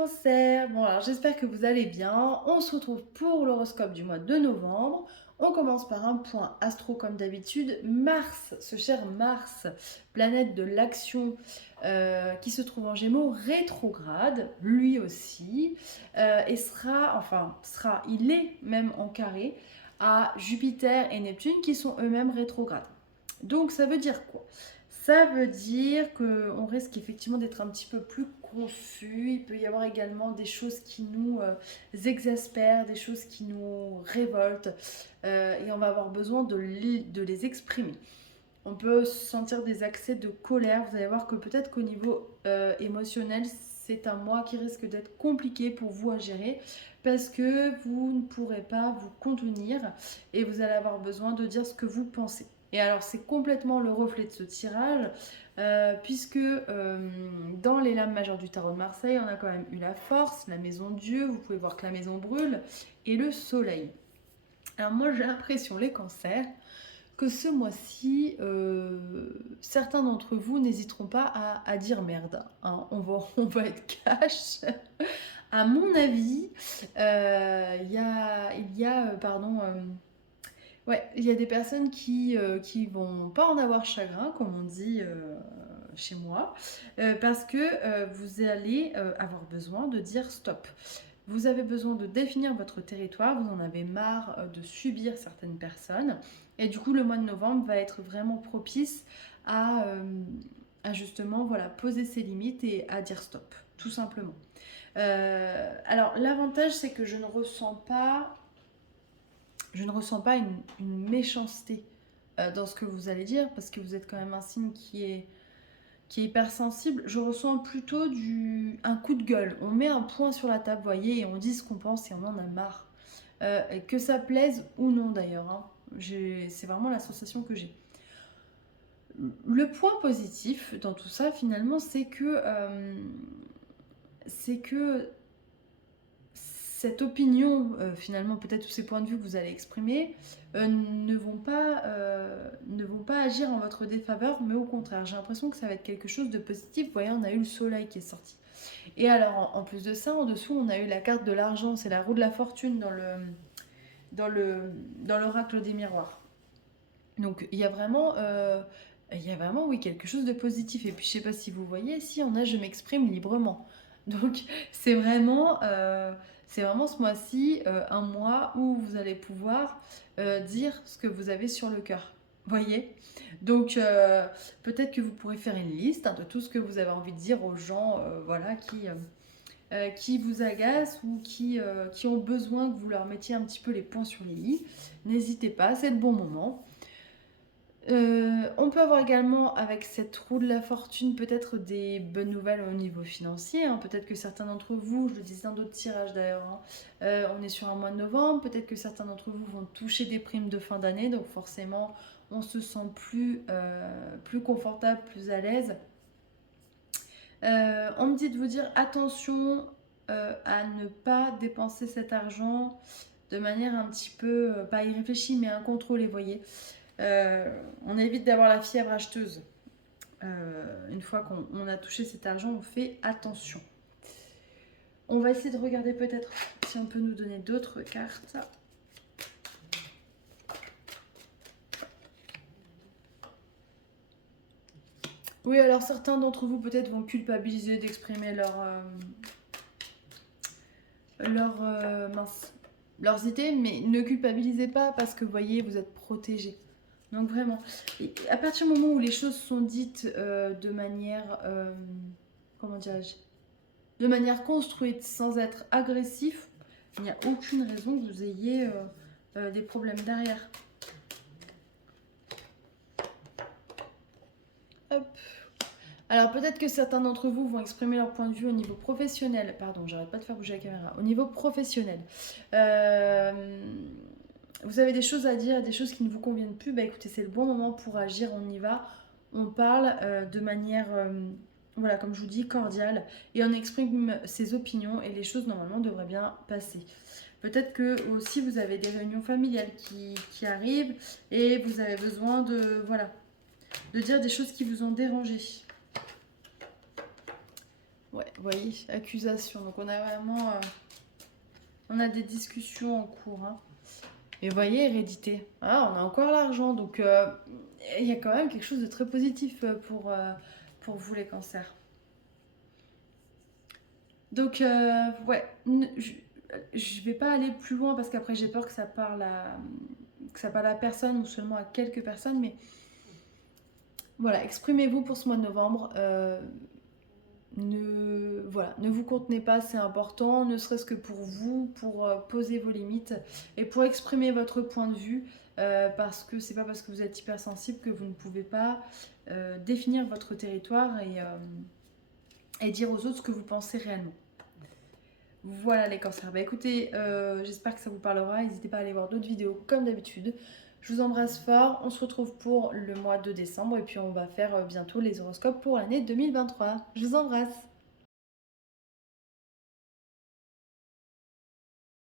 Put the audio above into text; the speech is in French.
Cancer, bon alors j'espère que vous allez bien. On se retrouve pour l'horoscope du mois de novembre. On commence par un point astro comme d'habitude. Mars, ce cher Mars, planète de l'action qui se trouve en Gémeaux, rétrograde, lui aussi, et il est même en carré à Jupiter et Neptune qui sont eux-mêmes rétrogrades. Donc ça veut dire quoi? Ça veut dire qu'on risque effectivement d'être un petit peu plus confus. Il peut y avoir également des choses qui nous exaspèrent, des choses qui nous révoltent, et on va avoir besoin de les exprimer. On peut sentir des accès de colère. Vous allez voir que peut-être qu'au niveau émotionnel, c'est un mois qui risque d'être compliqué pour vous à gérer parce que vous ne pourrez pas vous contenir et vous allez avoir besoin de dire ce que vous pensez. Et alors c'est complètement le reflet de ce tirage puisque dans les lames majeures du tarot de Marseille, on a quand même eu la force, la maison de Dieu, vous pouvez voir que la maison brûle, et le soleil. Alors moi j'ai l'impression, les cancers, que ce mois-ci, certains d'entre vous n'hésiteront pas à dire merde, hein. On va être cash. À mon avis, il y a des personnes qui vont pas en avoir chagrin, comme on dit chez moi, parce que vous allez avoir besoin de dire stop. Vous avez besoin de définir votre territoire, vous en avez marre de subir certaines personnes. Et du coup, le mois de novembre va être vraiment propice à justement poser ses limites et à dire stop, tout simplement. Alors, l'avantage, c'est que je ne ressens pas une méchanceté dans ce que vous allez dire, parce que vous êtes quand même un signe qui est hypersensible. Je ressens plutôt un coup de gueule. On met un point sur la table, vous voyez, et on dit ce qu'on pense et on en a marre. Que ça plaise ou non d'ailleurs, hein. C'est vraiment la sensation que j'ai. Le point positif dans tout ça, finalement, c'est que cette opinion, finalement, peut-être tous ces points de vue que vous allez exprimer, ne vont pas agir en votre défaveur, mais au contraire, j'ai l'impression que ça va être quelque chose de positif. Vous voyez, on a eu le soleil qui est sorti. Et alors, en plus de ça, en dessous, on a eu la carte de l'argent, c'est la roue de la fortune dans l'oracle des miroirs. Donc, il y a vraiment, oui, quelque chose de positif. Et puis, je sais pas si vous voyez, si on a je m'exprime librement. Donc, c'est vraiment, euh, c'est vraiment ce mois-ci un mois où vous allez pouvoir dire ce que vous avez sur le cœur. Voyez. Donc, peut-être que vous pourrez faire une liste, hein, de tout ce que vous avez envie de dire aux gens, qui vous agacent ou qui ont besoin que vous leur mettiez un petit peu les points sur les i. N'hésitez pas, c'est le bon moment. On peut avoir également avec cette roue de la fortune peut-être des bonnes nouvelles au niveau financier, hein. Peut-être que certains d'entre vous, je le disais dans d'autres tirages d'ailleurs, hein, on est sur un mois de novembre, peut-être que certains d'entre vous vont toucher des primes de fin d'année, donc forcément on se sent plus confortable, plus à l'aise. On me dit de vous dire attention à ne pas dépenser cet argent de manière un petit peu, pas irréfléchie, mais incontrôlée, voyez. On évite d'avoir la fièvre acheteuse. Une fois qu'on a touché cet argent, on fait attention. On va essayer de regarder peut-être si on peut nous donner d'autres cartes. Oui, alors certains d'entre vous peut-être vont culpabiliser d'exprimer leurs idées, mais ne culpabilisez pas parce que vous voyez, vous êtes protégés. Donc vraiment, à partir du moment où les choses sont dites de manière, comment dirais-je, de manière construite, sans être agressif, il n'y a aucune raison que vous ayez des problèmes derrière. Hop. Alors peut-être que certains d'entre vous vont exprimer leur point de vue au niveau professionnel. Pardon, j'arrête pas de faire bouger la caméra. Au niveau professionnel. Vous avez des choses à dire, des choses qui ne vous conviennent plus. Bah écoutez, c'est le bon moment pour agir, on y va. On parle de manière, comme je vous dis, cordiale. Et on exprime ses opinions et les choses normalement devraient bien passer. Peut-être que aussi vous avez des réunions familiales qui arrivent et vous avez besoin de dire des choses qui vous ont dérangé. Ouais, vous voyez, accusation. Donc on a vraiment... on a des discussions en cours. Hein. Et vous voyez, hérédité. Ah, on a encore l'argent. Donc il y a quand même quelque chose de très positif pour vous les cancers. Donc, ouais, je vais pas aller plus loin parce qu'après j'ai peur que ça parle à personne ou seulement à quelques personnes. Mais voilà, exprimez-vous pour ce mois de novembre. Voilà, ne vous contenez pas, c'est important, ne serait-ce que pour vous, pour poser vos limites et pour exprimer votre point de vue, parce que c'est pas parce que vous êtes hypersensible que vous ne pouvez pas définir votre territoire et dire aux autres ce que vous pensez réellement. Voilà les cancers. Bah écoutez, j'espère que ça vous parlera. N'hésitez pas à aller voir d'autres vidéos comme d'habitude. Je vous embrasse fort. On se retrouve pour le mois de décembre et puis on va faire bientôt les horoscopes pour l'année 2023. Je vous embrasse.